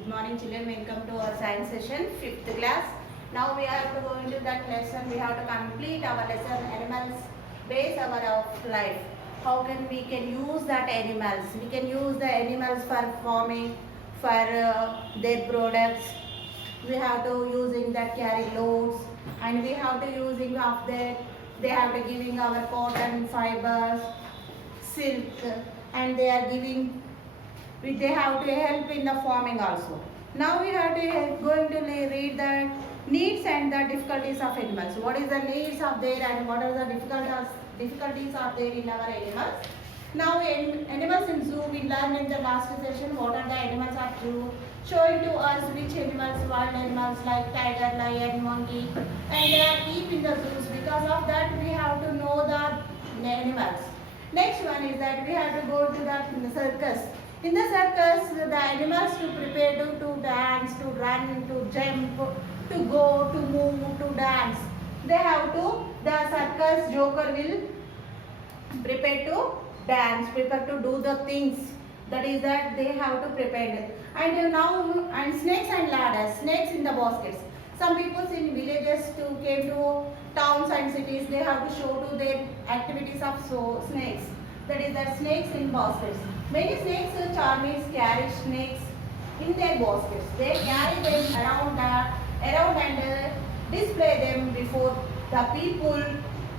Good morning children, welcome to our science session, 5th class. Now we are to go into that lesson. We have to complete our lesson, animals base our life. How we can use that animals? We can use the animals for farming, for their products. We have to using that carry loads, and we have to using of that. They have to giving our cotton fibers, silk, and they are giving they have to help in the farming also. Now we have to going to read the needs and the difficulties of animals. What is the needs of there and what are the difficulties are there in our animals. Now animals in zoo, we learned in the last session what are the animals are zoo, showing to us which animals, wild animals like tiger, lion, monkey, and they are keep in the zoos. Because of that we have to know the animals. Next one is that we have to go to the circus. In the circus, the animals to prepare to dance, to run, to jump, to go, to move, to dance. They have to, the circus joker will prepare to dance, prepare to do the things. That is that they have to prepare. And now, and snakes and ladders, snakes in the baskets. Some people in villages to came to towns and cities, they have to show to their activities of snakes. That is that snakes in baskets. Many snakes charmers carry snakes in their baskets. They carry them around and display them before the people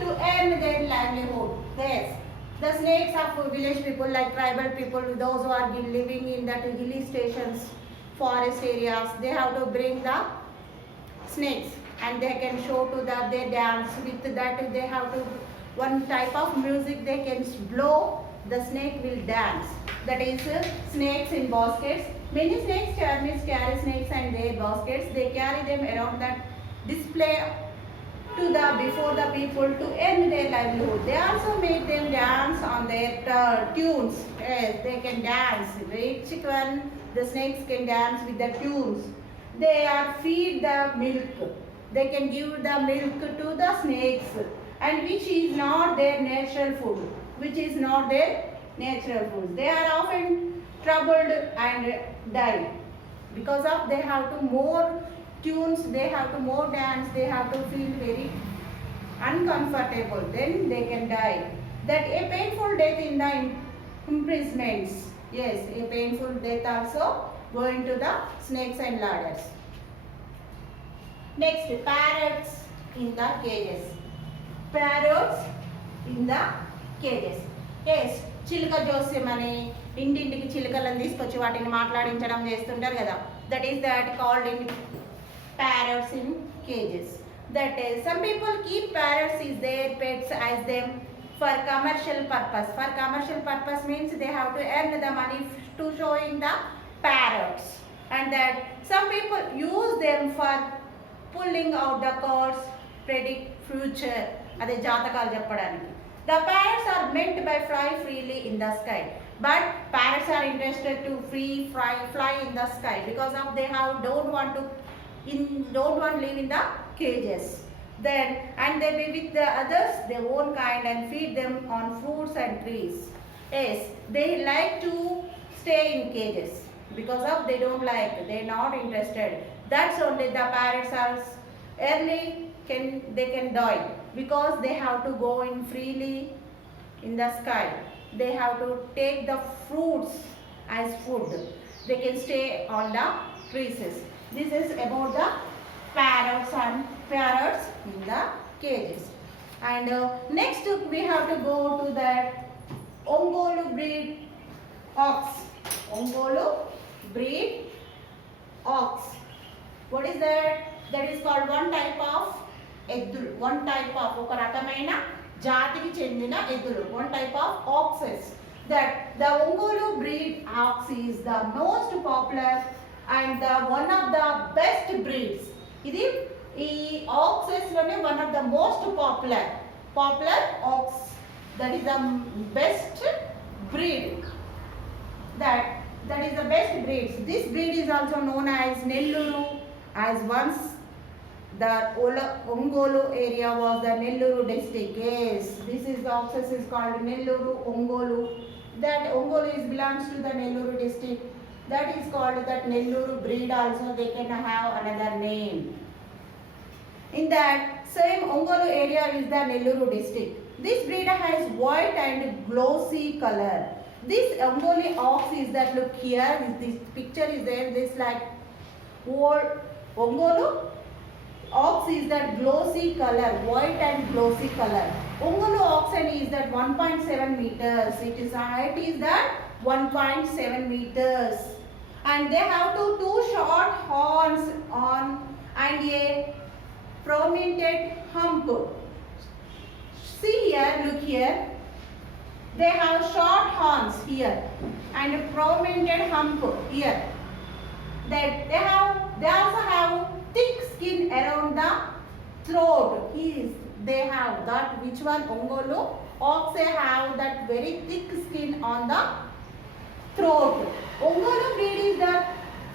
to earn their livelihood. Yes, the snakes of village people like tribal people, those who are living in that hilly stations, forest areas, they have to bring the snakes and they can show to that they dance with that. They have to one type of music they can blow, the snake will dance. That is snakes in baskets. Many snakes charmers carry snakes and their baskets. They carry them around that display to the before the people to earn their livelihood. They also make them dance on their tunes. Yes, they can dance. Which one? The snakes can dance with the tunes. They are feed the milk. They can give the milk to the snakes, and which is not their natural food. Which is not their natural food. They are often troubled and die because of they have to more tunes, they have to more dance, they have to feel very uncomfortable. Then they can die. That a painful death in the imprisonments. Yes, a painful death also going to the snakes and ladders. Next, parrots in the cages. Parrots in the cages. Yes, చిలుక జోస్యం అని ఇంటింటికి చిలుకలను తీసుకొచ్చి వాటిని మాట్లాడించడం చేస్తుంటారు కదా. That is that called in parrots in cages. That is, some people keep parrots as their pets as them for commercial purpose. For commercial purpose means they have to earn the money to showing the parrots. And that some people use them for pulling out the cards, predict future. అదే జాతకాలు చెప్పడానికి. The parrots are meant to fly freely in the sky. But parrots are interested to fly in the sky because of they have don't want to live in the cages. Then and they be with the others, their own kind, and feed them on fruits and trees. Yes, they like to stay in cages because of they don't like, they're not interested. That's only the parrots are early they can die because they have to go in freely in the sky. They have to take the fruits as food. They can stay on the trees. This is about the parrots in the cages. And next we have to go to that Ongolu breed ox. Ongolu breed ox. What is that? That is called one type of ఎద్దులు. One type of ఒక రకమైన జాతికి చెందిన ఎద్దులు. One type of access. That the Ongole breed aux is the most popular and the one of the best breeds. ఇది ఈ access లోనే one of the most popular aux. That is the best breed. That is the best breeds. This breed is also known as Nelluru, as once the Ongolu area was the Nelluru district. Yes, this is the ox is called Nelluru Ongolu. That Ongolu belongs to the Nelluru district. That is called that Nelluru breed also. They can have another name. In that same Ongolu area is the Nelluru district. This breed has white and glossy color. This Ongolu ox is that, look here, this picture is there, this like old Ongolu ox is that glossy color, white and glossy color. Ongolu oxen is that 1.7 meters. Its height is that 1.7 meters. And they have two short horns on and a prominent hump. See here, look here. They have short horns here and a prominent hump here. That they also have thick skin around the throat. They have that, which one? Ongolu ox have that very thick skin on the throat. Ongolu breed is the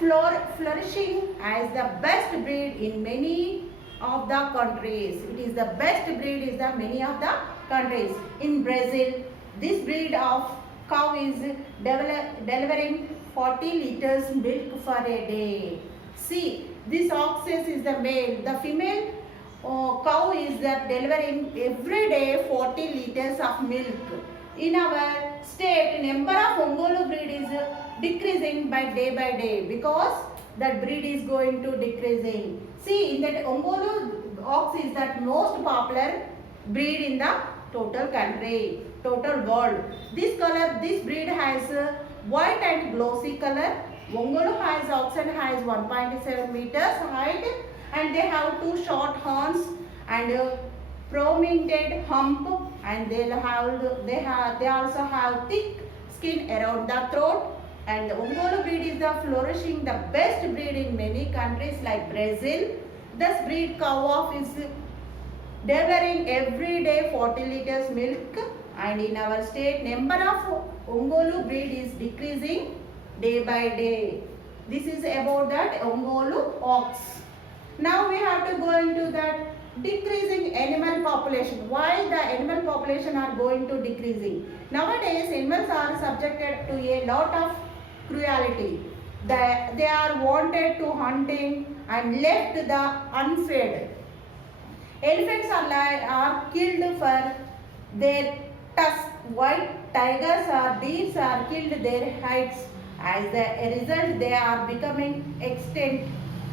flourishing as the best breed in many of the countries. It is the best breed is the many of the countries. In Brazil, this breed of cow is delivering 40 liters milk for a day. See, this ox is the male. The female cow is delivering every day 40 liters of milk. In our state, number of Ongolu breed is decreasing by day because that breed is going to decreasing. See, in that Ongolu ox is that most popular breed in the total country, total world. This breed has white and glossy color. Ongolu oxen has 1.7 meters height and they have two short horns and prominent hump, and they also have thick skin around the throat. And the Ongolu breed is the flourishing, the best breed in many countries like Brazil. This breed cow is delivering every day 40 liters milk, and in our state number of Ongolu breed is decreasing day by day. This is about that Ongolu ox. Now we have to go into that decreasing animal population. Why the animal population are going to decreasing? Nowadays animals are subjected to a lot of cruelty. They are wanted to hunting and left the unfed. Elephants are killed for their tusks, while tigers or deers are killed their hides. As a result, they are becoming extinct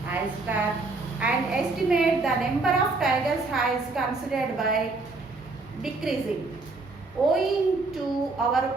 as per and estimate the number of tigers is considered by decreasing. Owing to our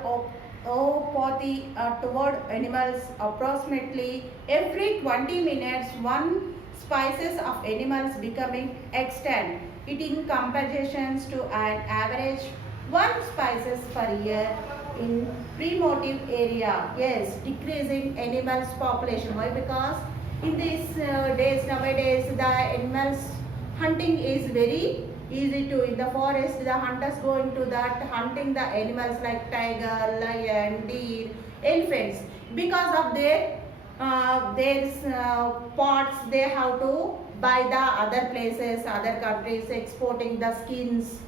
apathy toward animals, approximately every 20 minutes, one species of animals becoming extinct. It in comparisons to an average one species per year in primitive area. Yes, decreasing animals population. Why? Because in these days, nowadays, the animals hunting is very easy to. In the forest, the hunters going to that hunting the animals like tiger, lion, deer, elephants. Because of their parts, they have to buy the other places, other countries, exporting the skins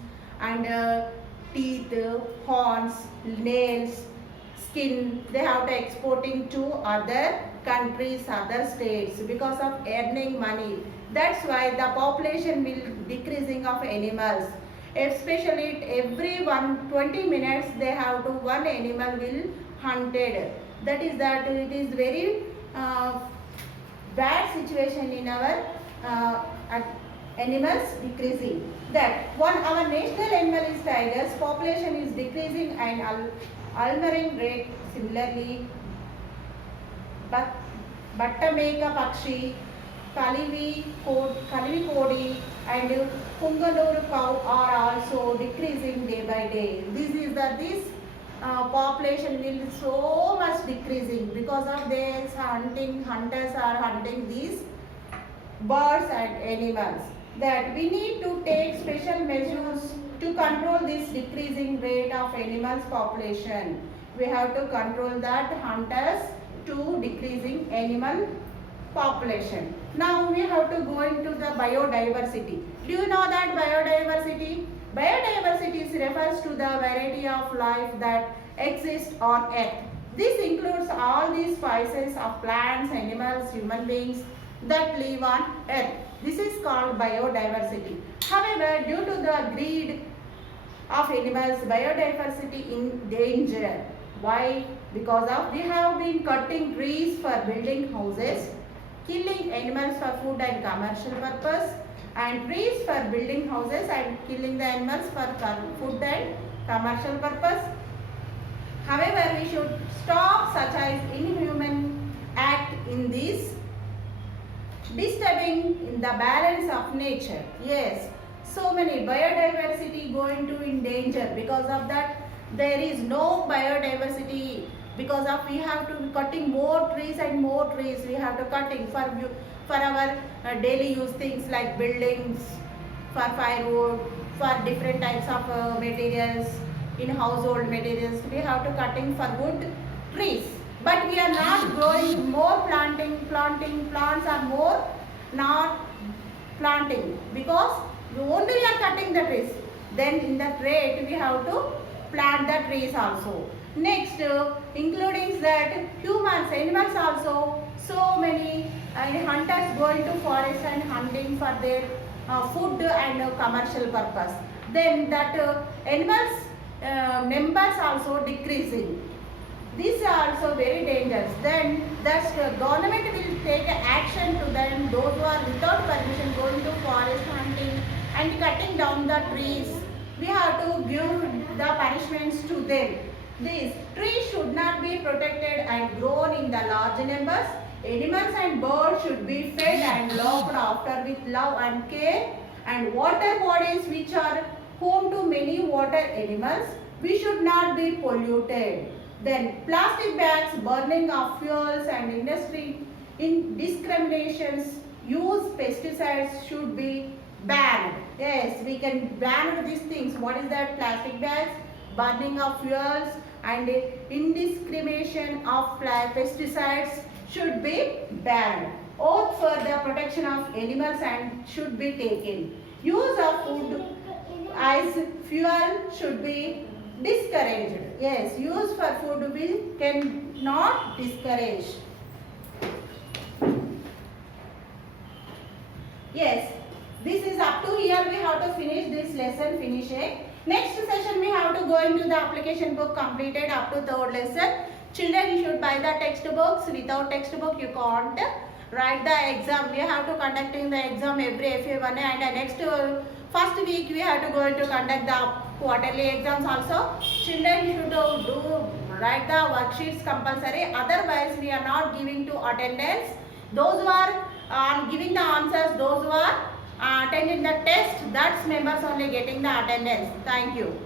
and teeth, horns, nails, skin. They have to exporting to other countries, other states because of earning money. That's why the population will decreasing of animals. Especially every 20 minutes they have to one animal will hunted. That is that it is very bad situation in our animals decreasing. That one our national animal is tigers. Population is decreasing and almering rate similarly. But Battameka Pakshi, Kalivi Kodi and Pungaluru cow are also decreasing day by day. This population will so much decreasing because of this hunters are hunting these birds and animals. That we need to take special measures to control this decreasing rate of animals population. We have to control that hunters to decreasing animal population. Now we have to go into the biodiversity. Do you know that biodiversity? Biodiversity refers to the variety of life that exists on earth. This includes all these species of plants, animals, human beings that live on earth. This is called biodiversity. However, due to the greed of animals, biodiversity in danger. Why? Because of we have been cutting trees for building houses, killing animals for food and commercial purpose, and trees for building houses and killing the animals for food and commercial purpose. However, we should stop such as inhuman act in this disturbing in the balance of nature. Yes, so many biodiversity going to in danger. Because of that, there is no biodiversity. Because of we have to be cutting more trees and more trees. We have to cutting for our daily use things like buildings, for firewood, for different types of materials in household materials. We have to cutting for wood trees. But we are not growing more planting plants are more not planting, because only we are cutting the trees. Then in that rate we have to plant the trees also. Next, including that humans, animals also, so many hunters going to forest and hunting for their food and commercial purpose. Then that animals numbers also decreasing. These are also very dangerous. Then the government will take action to them, those who are without permission going to forest hunting and cutting down the trees. We have to give the punishments to them. These trees should not be protected and grown in the large numbers. Animals and birds should be fed and looked after with love and care. And water bodies which are home to many water animals, we should not be polluted. Then plastic bags, burning of fuels and industry indiscriminations, use pesticides should be banned. Yes, we can ban these things. What is that? Plastic bags, burning of fuels and indiscrimination of pesticides should be banned. Oath for the protection of animals and should be taken. Use of food as fuel should be discouraged. Yes, use for food we cannot discourage. Yes, this is up to here. We have to finish this lesson, finish it. Next session we have to go into the application book completed up to third lesson. Children, you should buy the textbooks. Without textbook you can't write the exam. We have to conducting the exam every FA1 and next first week we have to go into conduct the quarterly exams also. Children, you should do write the worksheets compulsory. Otherwise we are not giving to attendance. Those who are giving the answers, those who are attending the test, that's members only getting the attendance. Thank you.